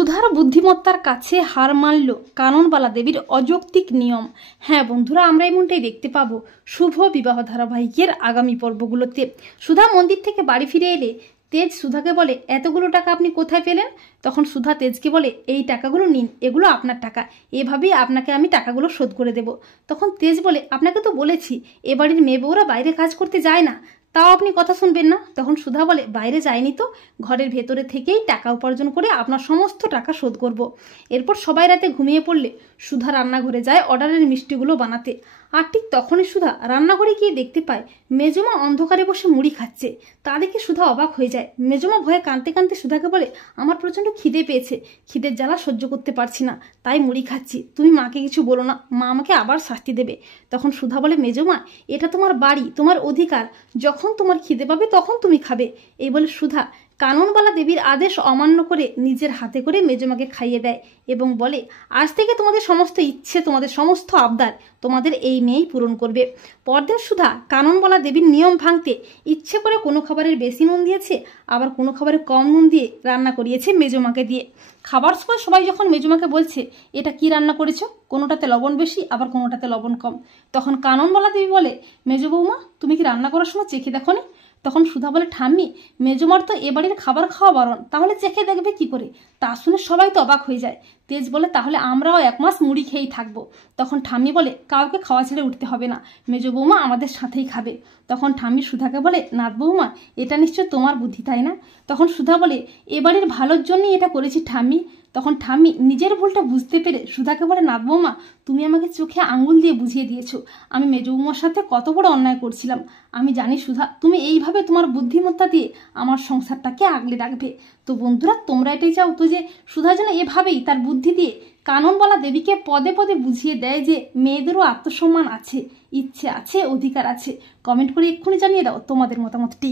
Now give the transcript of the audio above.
সুধার বুদ্ধিমত্তার কাছে হার মানল কাননবালা দেবীর অযৌক্তিক নিয়ম। হ্যাঁ বন্ধুরা, আমরা এমনটাই দেখতে পাবো শুভ বিবাহ ধারাবাহিকের আগামী পর্বগুলোতে। সুধা মন্দির থেকে বাড়ি ফিরে এলে তেজ সুধাকে বলে, এতগুলো টাকা আপনি কোথায় পেলেন? তখন সুধা তেজকে বলে, এই টাকাগুলো নিন, এগুলো আপনার টাকা, এভাবেই আপনাকে আমি টাকাগুলো শোধ করে দেব। তখন তেজ বলে, আপনাকে তো বলেছি এ বাড়ির মেয়ে বউরা বাইরে কাজ করতে যায় না, তাও আপনি কথা শুনবেন না। তখন সুধা বলে, বাইরে যায়নি তো, ঘরের ভেতরে থেকেই টাকা উপার্জন করে আপনার সমস্ত টাকা শোধ করব। এরপর সবাই রাতে ঘুমিয়ে পড়লে সুধা রান্নাঘরে যায় অর্ডারের মিষ্টিগুলো বানাতে। আর ঠিক তখনই সুধা রান্নাঘরে গিয়ে দেখতে পায় মেজমা অন্ধকারে বসে মুড়ি খাচ্ছে। তা দেখে সুধা অবাক হয়ে যায়। মেজমা ভয়ে কাঁদতে কাঁদতে সুধাকে বলে, আমার প্রচণ্ড খিদে পেয়েছে, খিদের জ্বালা সহ্য করতে পারছি না, তাই মুড়ি খাচ্ছি, তুমি মাকে কিছু বলো না, মা আমাকে আবার শাস্তি দেবে। তখন সুধা বলে, মেজমা এটা তোমার বাড়ি, তোমার অধিকার, যখন তোমার খিদে পাবে তখন তুমি খাবে। এই বলে সুধা কাননবালা দেবীর আদেশ অমান্য করে নিজের হাতে করে মেজমাকে খাইয়ে দেয় এবং বলে, আজ থেকে তোমাদের সমস্ত ইচ্ছে, তোমাদের সমস্ত আবদার তোমাদের এই মেয়েই পূরণ করবে। পরদিন সুধা কাননবালা দেবীর নিয়ম ভাঙতে ইচ্ছে করে কোনো খাবারের বেশি নুন দিয়েছে, আবার কোনো খাবারে কম নুন দিয়ে রান্না করিয়েছে মেজমাকে দিয়ে। খাবার সময় সবাই যখন মেজমাকে বলছে, এটা কি রান্না করেছো, কোনোটাতে লবণ বেশি আবার কোনোটাতে লবণ কম, তখন কাননবালা দেবী বলে, মেজ বৌমা তুমি কি রান্না করার সময় চেখে দেখো নি? তখন সুধা বলে, ঠাম্মি মেজমার তো এ বাড়ির খাবার খাওয়া বারণ, তাহলে চেখে দেখবে কি করে? তা শুনে সবাই তো অবাক হয়ে যায়। তেজ বলে, তাহলে আমরাও 1 মাস মুড়ি খেয়েই থাকবো। তখন ঠাম্মি বলে, কাউকে খাওয়া ছেড়ে উঠতে হবে না, মেজ বৌমা আমাদের সাথেই খাবে। তখন ঠাম্মি সুধাকে বলে, নাথ বৌমা এটা নিশ্চয় তোমার বুদ্ধি, তাই না? তখন সুধা বলে, এ বাড়ির ভালোর জন্যই এটা করেছি ঠাম্মি। তখন ঠাম্মি নিজের ভুলটা বুঝতে পেরে সুধাকে বলে, নাথ বৌমা তুমি আমাকে চোখে আঙুল দিয়ে বুঝিয়ে দিয়েছো আমি মেজ বৌমার সাথে কত বড় অন্যায় করছিলাম। আমি জানি সুধা তুমি এইভাবে তোমার বুদ্ধিমত্তা দিয়ে আমার সংসারটাকে আগলে রাখবে। তো বন্ধুরা, তোমরা এটাই চাও তো যে সুধা যেন এভাবেই তার বুদ্ধি দিয়ে কাননবালা দেবীকে পদে পদে বুঝিয়ে দেয় যে মেয়েদেরও আত্মসম্মান আছে, ইচ্ছে আছে, অধিকার আছে? কমেন্ট করে এক্ষুনি জানিয়ে দাও তোমাদের মতামতটি।